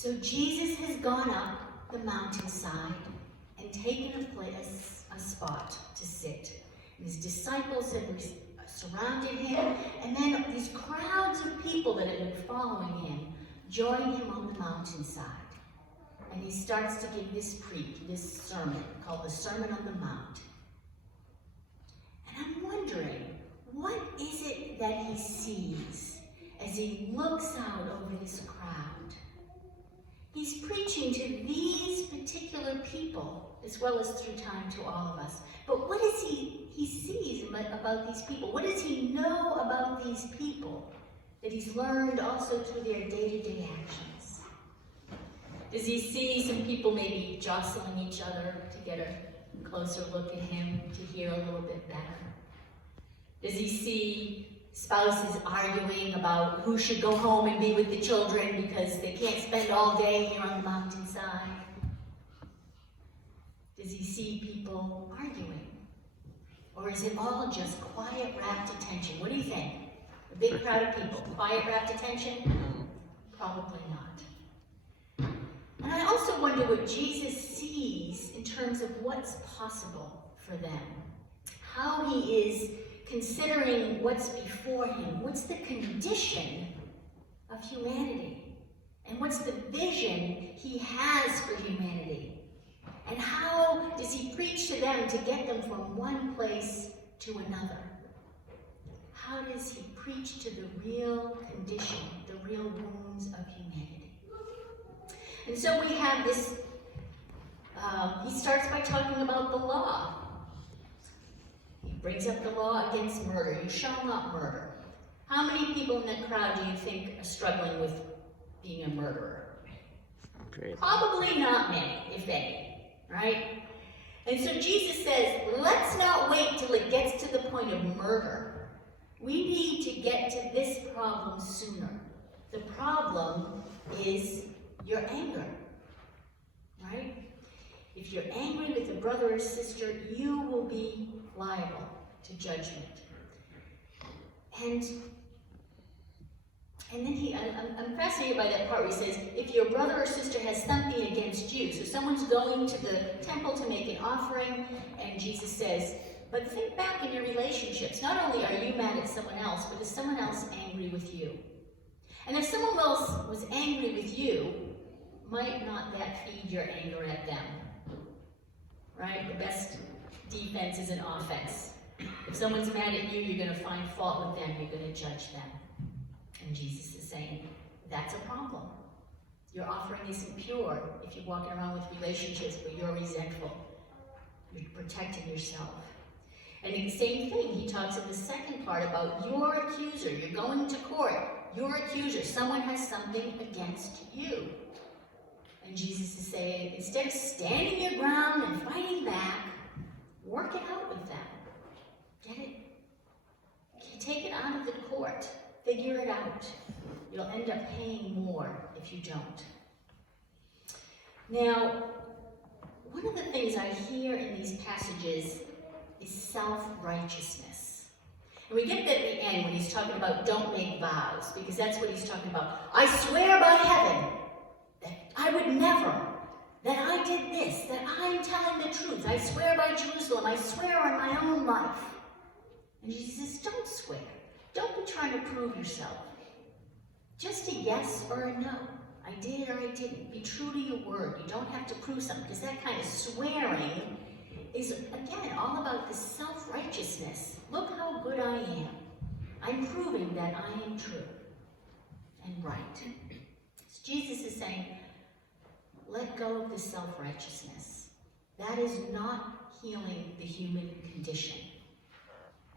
So Jesus has gone up the mountainside and taken a spot to sit. And his disciples have surrounded him, and then these crowds of people that have been following him join him on the mountainside. And he starts to give this sermon called the Sermon on the Mount. And I'm wondering, what is it that he sees as he looks out over this crowd? He's preaching to these particular people, as well as through time to all of us. But what is he sees about these people? What does he know about these people that he's learned also through their day-to-day actions? Does he see some people maybe jostling each other to get a closer look at him, to hear a little bit better? Does he see spouses arguing about who should go home and be with the children because they can't spend all day here on the mountainside? Does he see people arguing? Or is it all just quiet, rapt attention? What do you think? A big crowd of people, quiet, rapt attention? Probably not. And I also wonder what Jesus sees in terms of what's possible for them. How he is considering what's before him. What's the condition of humanity? And what's the vision he has for humanity? And how does he preach to them to get them from one place to another? How does he preach to the real condition, the real wounds of humanity? And so we have this, he starts by talking about the law. He brings up the law against murder. You shall not murder. How many people in that crowd do you think are struggling with being a murderer? Great. Probably not many, if any, right? And so Jesus says, let's not wait till it gets to the point of murder. We need to get to this problem sooner. The problem is your anger, right? If you're angry with a brother or sister, you will be liable to judgment. And then I'm fascinated by that part where he says, if your brother or sister has something against you, so someone's going to the temple to make an offering, and Jesus says, but think back in your relationships. Not only are you mad at someone else, but is someone else angry with you? And if someone else was angry with you, might not that feed your anger at them? Right? The best defense is an offense. If someone's mad at you, you're going to find fault with them. You're going to judge them. And Jesus is saying, that's a problem. Your offering isn't pure if you're walking around with relationships, but you're resentful. You're protecting yourself. And the same thing, he talks in the second part about your accuser. You're going to court. Your accuser. Someone has something against you. And Jesus is saying, instead of standing your ground and fighting back, work it out with them. Get it? Take it out of the court. Figure it out. You'll end up paying more if you don't. Now, one of the things I hear in these passages is self-righteousness. And we get that at the end when he's talking about don't make vows, because that's what he's talking about. I swear by heaven that I would never, that I did this, that I'm telling the truth. I swear by Jerusalem. I swear on my own life. And Jesus says, don't swear. Don't be trying to prove yourself. Just a yes or a no. I did or I didn't. Be true to your word. You don't have to prove something, because that kind of swearing is, again, all about the self-righteousness. Look how good I am. I'm proving that I am true and right. So Jesus is saying, let go of the self-righteousness. That is not healing the human condition.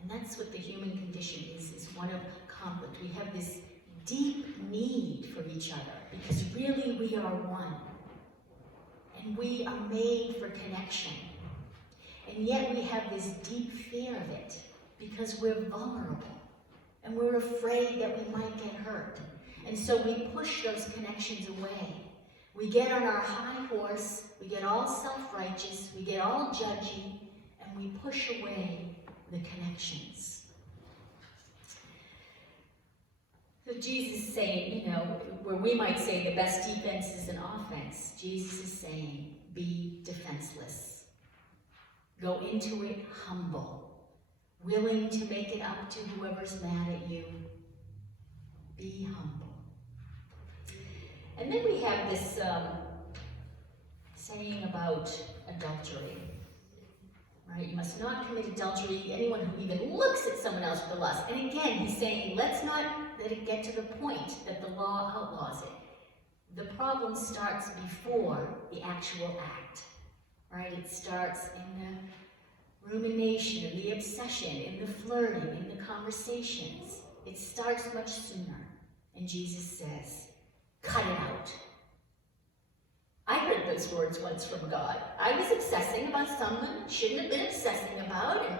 And that's what the human condition is one of conflict. We have this deep need for each other, because really we are one. And we are made for connection. And yet we have this deep fear of it, because we're vulnerable. And we're afraid that we might get hurt. And so we push those connections away. We get on our high horse, we get all self-righteous, we get all judgy, and we push away the connections. The with Jesus saying, where we might say the best defense is an offense, Jesus is saying, be defenseless. Go into it humble, willing to make it up to whoever's mad at you. Be humble. And then we have this saying about adultery. Right? You must not commit adultery. Anyone who even looks at someone else with lust. And again, he's saying, let's not let it get to the point that the law outlaws it. The problem starts before the actual act. Right? It starts in the rumination, in the obsession, in the flirting, in the conversations. It starts much sooner. And Jesus says, cut it out. I heard those words once from God. I was obsessing about someone I shouldn't have been obsessing about, and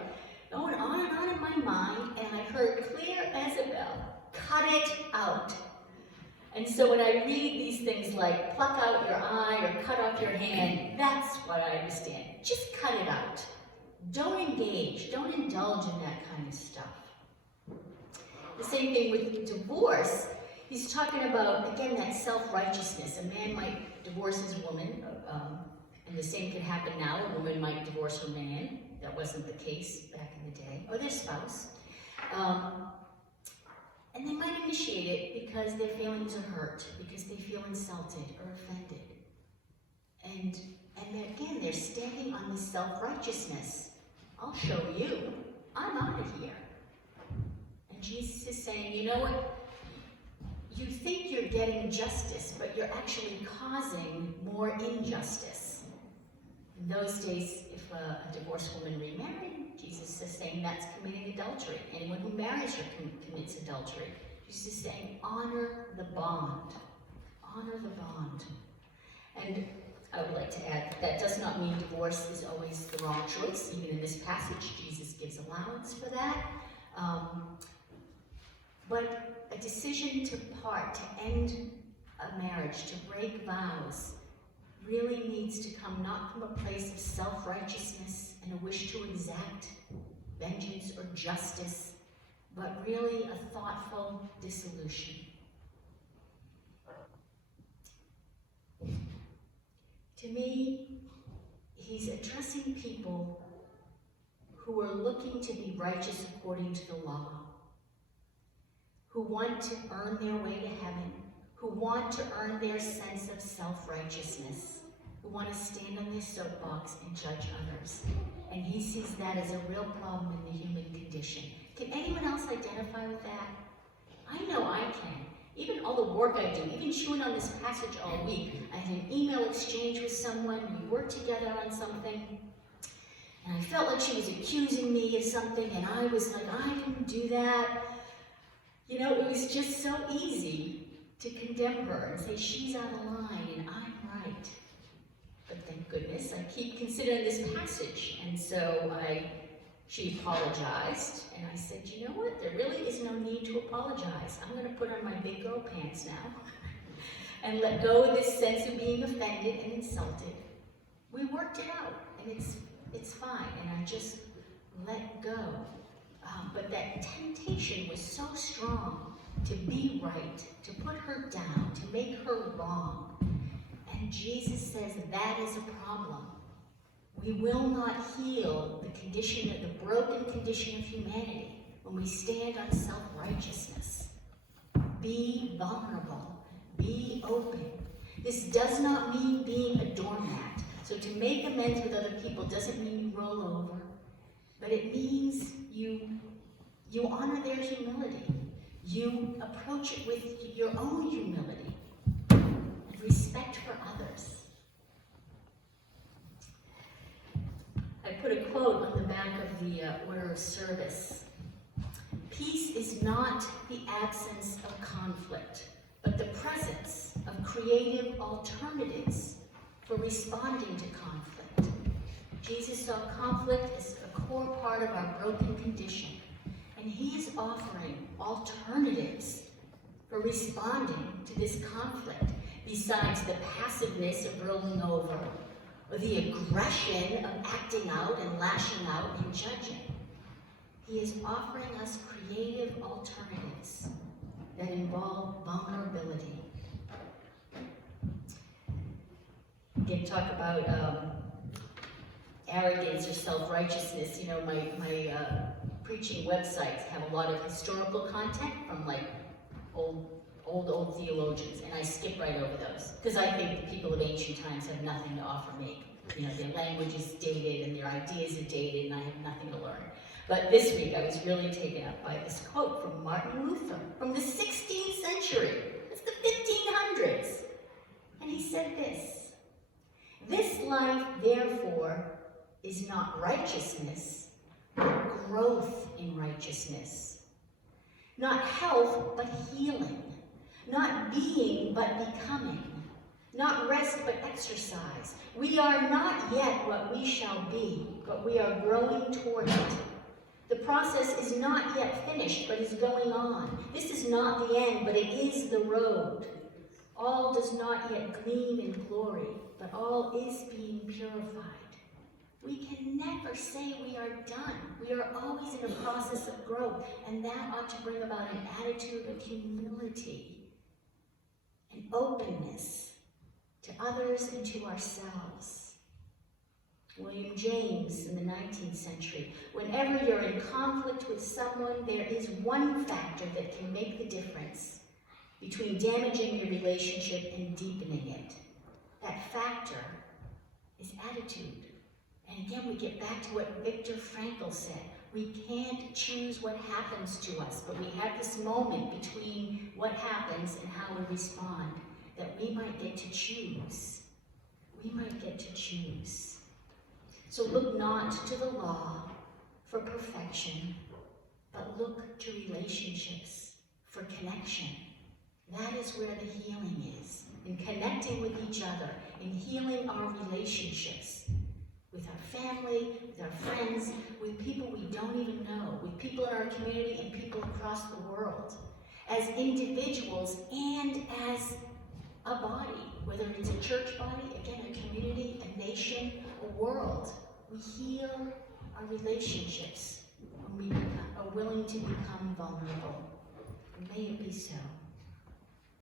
going on and on in my mind, and I heard clear as a bell, cut it out. And so when I read these things like pluck out your eye or cut off your hand, that's what I understand. Just cut it out. Don't engage, don't indulge in that kind of stuff. The same thing with divorce. He's talking about, again, that self-righteousness. A man might divorce his woman, and the same could happen now. A woman might divorce her man. That wasn't the case back in the day. Or their spouse. And they might initiate it because their feelings are hurt, because they feel insulted or offended. And again, they're standing on this self-righteousness. I'll show you. I'm out of here. And Jesus is saying, you know what? You think you're getting justice, but you're actually causing more injustice. In those days, if a divorced woman remarried, Jesus is saying that's committing adultery. Anyone who marries her commits adultery. Jesus is saying, honor the bond. Honor the bond. And I would like to add, that does not mean divorce is always the wrong choice. Even in this passage, Jesus gives allowance for that. But a decision to part, to end a marriage, to break vows, really needs to come not from a place of self-righteousness and a wish to exact vengeance or justice, but really a thoughtful dissolution. To me, he's addressing people who are looking to be righteous according to the law, who want to earn their way to heaven, who want to earn their sense of self-righteousness, who want to stand on their soapbox and judge others. And he sees that as a real problem in the human condition. Can anyone else identify with that? I know I can. Even all the work I do, even chewing on this passage all week, I had an email exchange with someone, we worked together on something, and I felt like she was accusing me of something, and I was like, I didn't do that. You know, it was just so easy to condemn her and say, she's out of line and I'm right. But thank goodness, I keep considering this passage. And so she apologized, and I said, you know what, there really is no need to apologize. I'm gonna put on my big girl pants now and let go of this sense of being offended and insulted. We worked it out, and it's fine, and I just let go. But that temptation was so strong to be right, to put her down, to make her wrong. And Jesus says that is a problem. We will not heal the condition, the broken condition of humanity when we stand on self-righteousness. Be vulnerable. Be open. This does not mean being a doormat. So to make amends with other people doesn't mean you roll over, but it means you honor their humility. You approach it with your own humility, respect for others. I put a quote on the back of the order of service. Peace is not the absence of conflict, but the presence of creative alternatives for responding to conflict. Jesus saw conflict as a core part of our broken condition, and he's offering alternatives for responding to this conflict, besides the passiveness of rolling over, or the aggression of acting out and lashing out and judging. He is offering us creative alternatives that involve again, talk about arrogance or self-righteousness. You know, my preaching websites have a lot of historical content from like old theologians, and I skip right over those because I think the people of ancient times have nothing to offer me. You know, their language is dated and their ideas are dated, and I have nothing to learn. But this week I was really taken up by this quote from Martin Luther from the 16th century. It's the 1500s. And he said this: "This life, therefore, is not righteousness, but growth in righteousness. Not health, but healing. Not being, but becoming. Not rest, but exercise. We are not yet what we shall be, but we are growing toward it. The process is not yet finished, but is going on. This is not the end, but it is the road. All does not yet gleam in glory, but all is being purified. We can never say we are done. We are always in a process of growth, and that ought to bring about an attitude of humility and openness to others and to ourselves." William James in the 19th century: "Whenever you're in conflict with someone, there is one factor that can make the difference between damaging your relationship and deepening it. That factor is attitude." And again, we get back to what Viktor Frankl said. We can't choose what happens to us, but we have this moment between what happens and how we respond that we might get to choose. We might get to choose. So look not to the law for perfection, but look to relationships for connection. That is where the healing is, in connecting with each other, in healing our relationships with our family, with our friends, with people we don't even know, with people in our community and people across the world, as individuals and as a body, whether it's a church body, again, a community, a nation, a world. We heal our relationships when we are willing to become vulnerable. And may it be so.